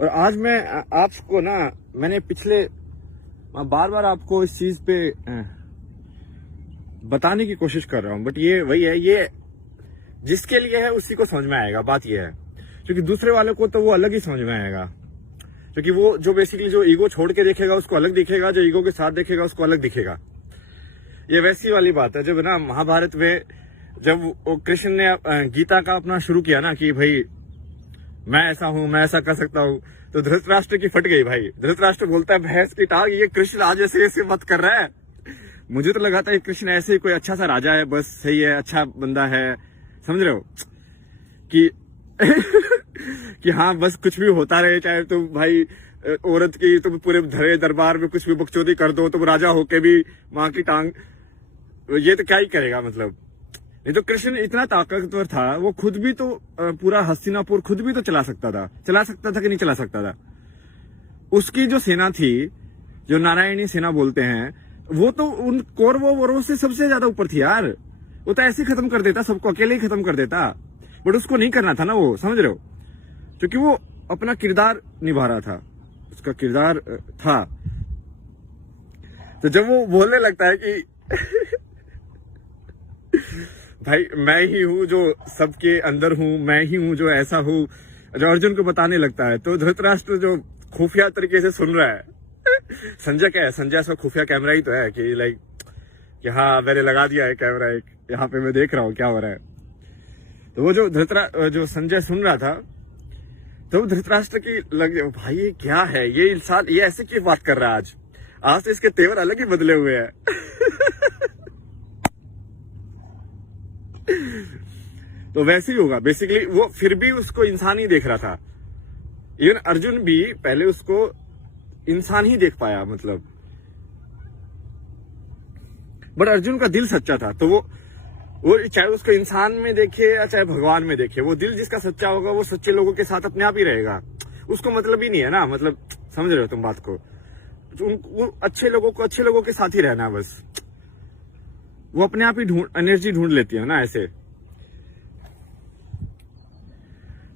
और आज मैं आपको ना, मैंने मैं बार बार आपको इस चीज पे बताने की कोशिश कर रहा हूं, बट ये वही है, ये जिसके लिए है उसी को समझ में आएगा। बात ये है, क्योंकि दूसरे वाले को तो वो अलग ही समझ में आएगा, क्योंकि वो जो बेसिकली जो ईगो छोड़ के देखेगा उसको अलग दिखेगा, जो ईगो के साथ देखेगा उसको अलग दिखेगा। ये वैसी वाली बात है जब ना महाभारत में जब वो कृष्ण ने गीता का अपना शुरू किया ना कि भाई मैं ऐसा हूं, मैं ऐसा कर सकता हूं, तो धृतराष्ट्र की फट गई भाई। धृतराष्ट्र बोलता है भैंस की टांग, ये कृष्ण आज ऐसे मत कर रहा है। मुझे तो लगा था कृष्ण ऐसे ही कोई अच्छा सा राजा है, बस सही है, अच्छा बंदा है, समझ रहे हो कि कि हाँ बस कुछ भी होता रहे, चाहे तुम भाई औरत की तुम पूरे धरे दरबार में कुछ भी बकचोदी कर दो, तुम राजा होके भी माँ की टांग, ये तो क्या ही करेगा मतलब। नहीं तो कृष्ण इतना ताकतवर था, वो खुद भी तो पूरा हस्तिनापुर खुद भी तो चला सकता था कि नहीं चला सकता था। उसकी जो सेना थी, जो नारायणी सेना बोलते हैं, वो तो उन कौरवों से सबसे ज्यादा ऊपर थी यार। वो तो ऐसे ही खत्म कर देता, सबको अकेले ही खत्म कर देता, बट उसको नहीं करना था ना वो, समझ रहे हो, क्योंकि वो अपना किरदार निभा रहा था, उसका किरदार था। तो जब वो बोलने लगता है कि भाई मैं ही हूं जो सबके अंदर हूं, मैं ही हूं जो ऐसा हूं, जो अर्जुन को बताने लगता है, तो धृतराष्ट्र जो खुफिया तरीके से सुन रहा है, संजय क्या है, संजय ऐसा खुफिया कैमरा ही तो है कि लाइक कि हाँ मैंने लगा दिया है कैमरा एक, यहाँ पे मैं देख रहा हूँ क्या हो रहा है। तो वो जो संजय सुन रहा था, तो धृतराष्ट्र की लगे भाई ये क्या है, ये इंसान ये ऐसे क्यों बात कर रहा है, आज तो इसके तेवर अलग ही बदले हुए हैं। तो वैसे ही होगा बेसिकली, वो फिर भी उसको इंसान ही देख रहा था। इवन अर्जुन भी पहले उसको इंसान ही देख पाया मतलब, बट अर्जुन का दिल सच्चा था, तो वो चाहे उसको इंसान में देखे या चाहे भगवान में देखे, वो दिल जिसका सच्चा होगा वो सच्चे लोगों के साथ अपने आप ही रहेगा। उसको मतलब ही नहीं है ना, मतलब समझ रहे हो तुम बात को, वो अच्छे लोगों को अच्छे लोगों के साथ ही रहना है बस, वो अपने आप ही एनर्जी ढूंढ लेती है ना ऐसे।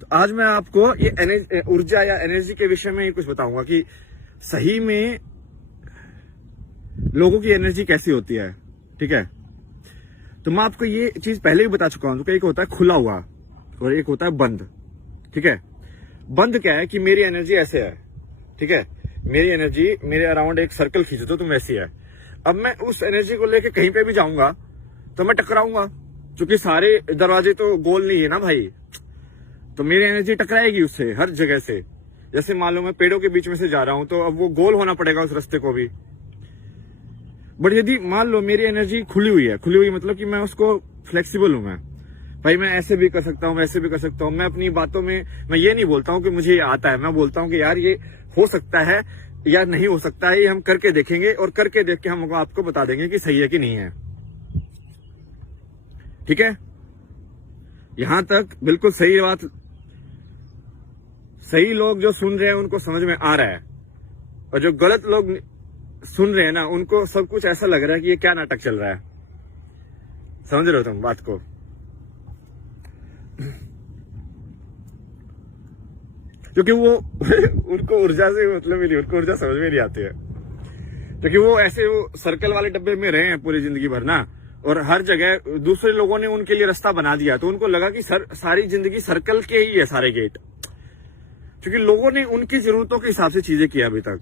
तो आज मैं आपको ये ऊर्जा या एनर्जी के विषय में कुछ बताऊंगा कि सही में लोगों की एनर्जी कैसी होती है, ठीक है। तो मैं आपको ये चीज पहले ही बता चुका हूं, तो एक होता है खुला हुआ और एक होता है बंद, ठीक है। बंद क्या है कि मेरी एनर्जी ऐसे है, ठीक है, मेरी एनर्जी मेरे अराउंड एक सर्कल खींच दो तुम वैसी है। अब मैं उस एनर्जी को लेके कहीं पे भी जाऊंगा तो मैं टकराऊंगा, क्योंकि सारे दरवाजे तो गोल नहीं है ना भाई, तो मेरी एनर्जी टकराएगी उससे हर जगह से। जैसे मान लो मैं पेड़ों के बीच में से जा रहा हूं, तो अब वो गोल होना पड़ेगा उस रास्ते को भी। बट यदि मान लो मेरी एनर्जी खुली हुई मतलब कि मैं उसको फ्लेक्सिबल हूं, मैं भाई मैं ऐसे भी कर सकता हूं, वैसे भी कर सकता हूं। मैं अपनी बातों में मैं ये नहीं बोलता हूं कि मुझे ये आता है, मैं बोलता हूं कि यार ये हो सकता है या नहीं हो सकता है, ये हम करके देखेंगे, और करके देख के हम आपको बता देंगे कि सही है कि नहीं है, ठीक है। यहां तक बिल्कुल सही बात, सही लोग जो सुन रहे हैं उनको समझ में आ रहा है, और जो गलत लोग सुन रहे हैं ना उनको सब कुछ ऐसा लग रहा है कि ये क्या नाटक चल रहा है, समझ रहे हो तुम बात को। क्योंकि वो उनको ऊर्जा से मतलब ही नहीं, उनको ऊर्जा समझ में नहीं आती है, क्योंकि वो ऐसे वो सर्कल वाले डब्बे में रहे हैं पूरी जिंदगी भर ना, और हर जगह दूसरे लोगों ने उनके लिए रास्ता बना दिया, तो उनको लगा कि सारी जिंदगी सर्कल के ही है सारे गेट, क्योंकि लोगों ने उनकी जरूरतों के हिसाब से चीजें की अभी तक।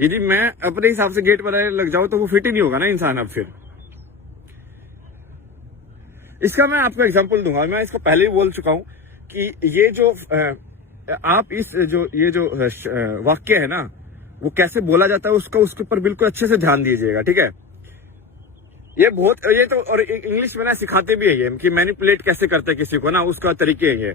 यदि मैं अपने हिसाब से गेट बनाने लग जाऊं तो वो फिट ही नहीं होगा ना इंसान। अब फिर इसका मैं आपको एग्जांपल दूंगा, मैं इसको पहले ही बोल चुका हूं कि ये जो आप ये जो वाक्य है ना वो कैसे बोला जाता है उसके ऊपर बिल्कुल अच्छे से ध्यान दीजिएगा, ठीक है। ये तो और इंग्लिश में ना सिखाते भी है ये कि मैनिपुलेट कैसे करते हैं किसी को ना, उसका तरीके है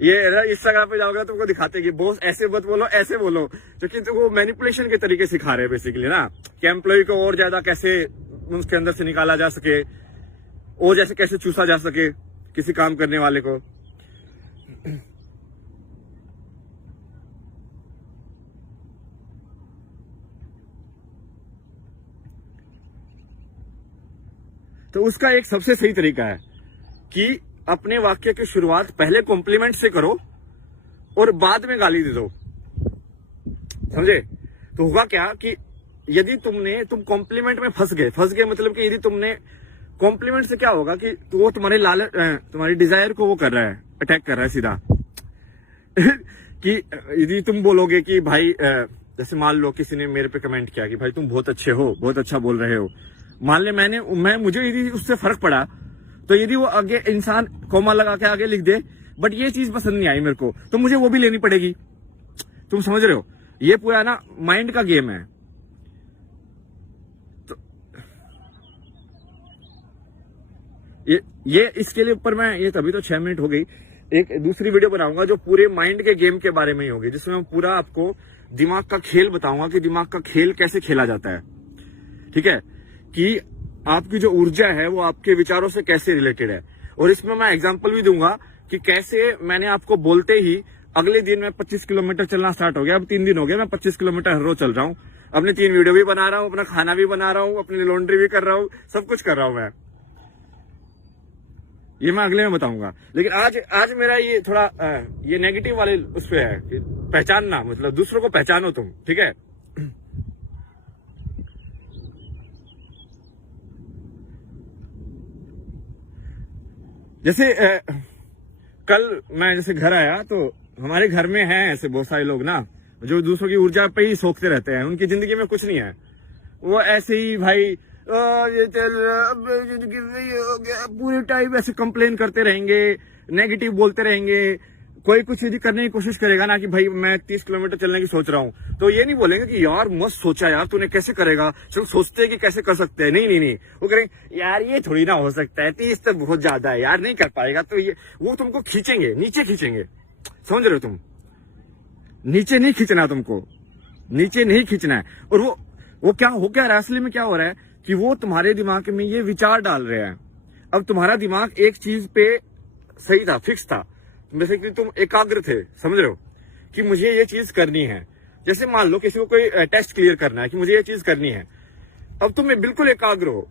ये इंस्टाग्राम पे जाओगे तो उनको दिखाते कि बॉस ऐसे मत बोलो, ऐसे बोलो, क्योंकि तो वो मैनिपुलेशन के तरीके सिखा रहे हैं बेसिकली ना, कि एम्प्लॉय को और ज्यादा कैसे उसके अंदर से निकाला जा सके, और जैसे कैसे चूसा जा सके किसी काम करने वाले को। तो उसका एक सबसे सही तरीका है कि अपने वाक्य की शुरुआत पहले कॉम्प्लीमेंट से करो और बाद में गाली दे दो, समझे? तो होगा क्या कि यदि तुम कॉम्प्लीमेंट में फंस गए मतलब कि यदि तुमने कॉम्प्लीमेंट से क्या होगा कि वो तुम्हारे तुम्हारी डिजायर को वो कर रहा है, अटैक कर रहा है सीधा कि यदि तुम बोलोगे कि भाई जैसे मान लो किसी ने मेरे पे कमेंट किया कि भाई तुम बहुत अच्छे हो, बहुत अच्छा बोल रहे हो, मान ले मुझे यदि उससे फर्क पड़ा, तो यदि वो आगे इंसान कॉमा लगा के आगे लिख दे बट ये चीज पसंद नहीं आई मेरे को, तो मुझे वो भी लेनी पड़ेगी। तुम समझ रहे हो? ये पूरा ना माइंड का गेम है। तो ये इसके लिए ऊपर मैं ये तभी तो 6 मिनट हो गई, एक दूसरी वीडियो बनाऊंगा जो पूरे माइंड के गेम के बारे में ही होगी, जिसमें मैं पूरा आपको दिमाग का खेल बताऊंगा कि दिमाग का खेल कैसे खेला जाता है। ठीक है? कि आपकी जो ऊर्जा है वो आपके विचारों से कैसे रिलेटेड है। और इसमें मैं एग्जांपल भी दूंगा कि कैसे मैंने आपको बोलते ही अगले दिन मैं 25 किलोमीटर चलना स्टार्ट हो गया। अब 3 दिन हो गए मैं 25 किलोमीटर हर रोज चल रहा हूँ। अपने 3 वीडियो भी बना रहा हूँ, अपना खाना भी बना रहा हूँ, अपनी लॉन्ड्री भी कर रहा हूँ, सब कुछ कर रहा हूँ मैं। ये मैं अगले में बताऊंगा। लेकिन आज मेरा ये थोड़ा ये नेगेटिव वाले उस पे है कि पहचानना, मतलब दूसरों को पहचानो तुम। ठीक है? जैसे कल मैं जैसे घर आया तो हमारे घर में हैं ऐसे बहुत सारे लोग ना जो दूसरों की ऊर्जा पे ही सोखते रहते हैं। उनकी जिंदगी में कुछ नहीं है, वो ऐसे ही भाई ये जिंदगी में ये हो गया, पूरे टाइम ऐसे कंप्लेन करते रहेंगे, नेगेटिव बोलते रहेंगे। कोई कुछ यदि करने की कोशिश करेगा ना कि भाई मैं 30 किलोमीटर चलने की सोच रहा हूँ, तो ये नहीं बोलेंगे कि यार मस्त सोचा यार तूने, कैसे करेगा। सिर्फ सोचते हैं कि कैसे कर सकते हैं। नहीं, वो करेंगे यार ये थोड़ी ना हो सकता है, 30 तो बहुत ज्यादा है यार, नहीं कर पाएगा। तो ये वो तुमको खींचेंगे, नीचे खींचेंगे। समझ रहे हो? तुम नीचे नहीं खींचना, तुमको नीचे नहीं खींचना है। और वो क्या हो क्या असली में क्या हो रहा है कि वो तुम्हारे दिमाग में ये विचार डाल रहे हैं। अब तुम्हारा दिमाग एक चीज पे सही था, फिक्स था, जैसे कि तुम एकाग्र थे, समझ रहे हो कि मुझे ये चीज करनी है। जैसे मान लो किसी को कोई टेस्ट क्लियर करना है कि मुझे ये चीज करनी है, अब तुम बिल्कुल एकाग्र हो,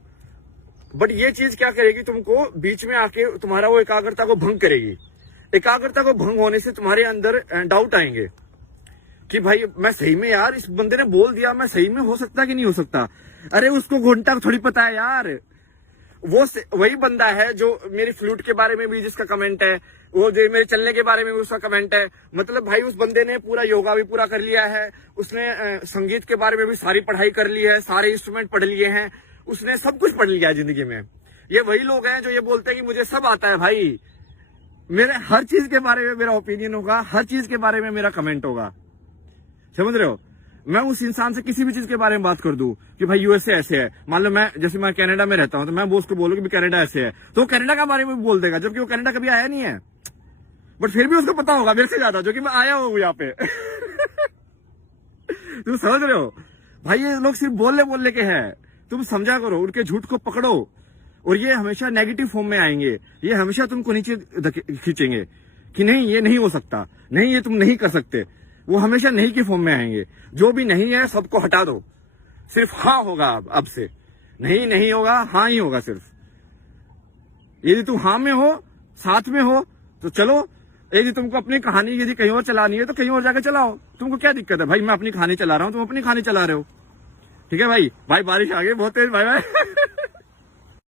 बट ये चीज क्या करेगी, तुमको बीच में आके तुम्हारा वो एकाग्रता को भंग करेगी। एकाग्रता को भंग होने से तुम्हारे अंदर डाउट आएंगे कि भाई मैं सही में, यार इस बंदे ने बोल दिया, मैं सही में हो सकता कि नहीं हो सकता। अरे उसको घंटा थोड़ी पता है यार, वो वही बंदा है जो मेरी फ्लूट के बारे में भी जिसका कमेंट है, वो जो मेरे चलने के बारे में भी उसका कमेंट है। मतलब भाई उस बंदे ने पूरा योगा भी पूरा कर लिया है, उसने संगीत के बारे में भी सारी पढ़ाई कर ली है, सारे इंस्ट्रूमेंट पढ़ लिए हैं, उसने सब कुछ पढ़ लिया है जिंदगी में। ये वही लोग हैं जो ये बोलते हैं कि मुझे सब आता है। भाई मेरे हर चीज के बारे में मेरा ओपिनियन होगा, हर चीज के बारे में मेरा कमेंट होगा। समझ रहे हो? मैं उस इंसान से किसी भी चीज के बारे में बात कर दूं कि भाई यूएसए ऐसे है, मान लो मैं कनाडा में रहता हूं, तो मैं उसको बोलूं कि कनाडा ऐसे है, तो वो कनाडा के बारे में भी बोल देगा, जबकि वो कनाडा कभी आया नहीं है, बट फिर भी उसको पता होगा मेरे से ज्यादा, जो कि मैं आया हूं यहाँ पे तुम समझ रहे हो? भाई ये लोग सिर्फ बोलने के हैं, तुम समझा करो, उनके झूठ को पकड़ो। और ये हमेशा नेगेटिव फॉर्म में आएंगे, ये हमेशा तुमको नीचे खींचेंगे कि नहीं ये नहीं हो सकता, नहीं ये तुम नहीं कर सकते। वो हमेशा नहीं की फॉर्म में आएंगे। जो भी नहीं है सबको हटा दो, सिर्फ हाँ होगा। अब से नहीं होगा, हाँ ही होगा सिर्फ। यदि तुम हाँ में हो, साथ में हो, तो चलो। यदि तुमको अपनी कहानी यदि कहीं और चलानी है तो कहीं और जाकर चलाओ, तुमको क्या दिक्कत है? भाई मैं अपनी कहानी चला रहा हूं, तुम अपनी कहानी चला रहे हो। ठीक है भाई बारिश आ गई बहुत तेज, बाय बाय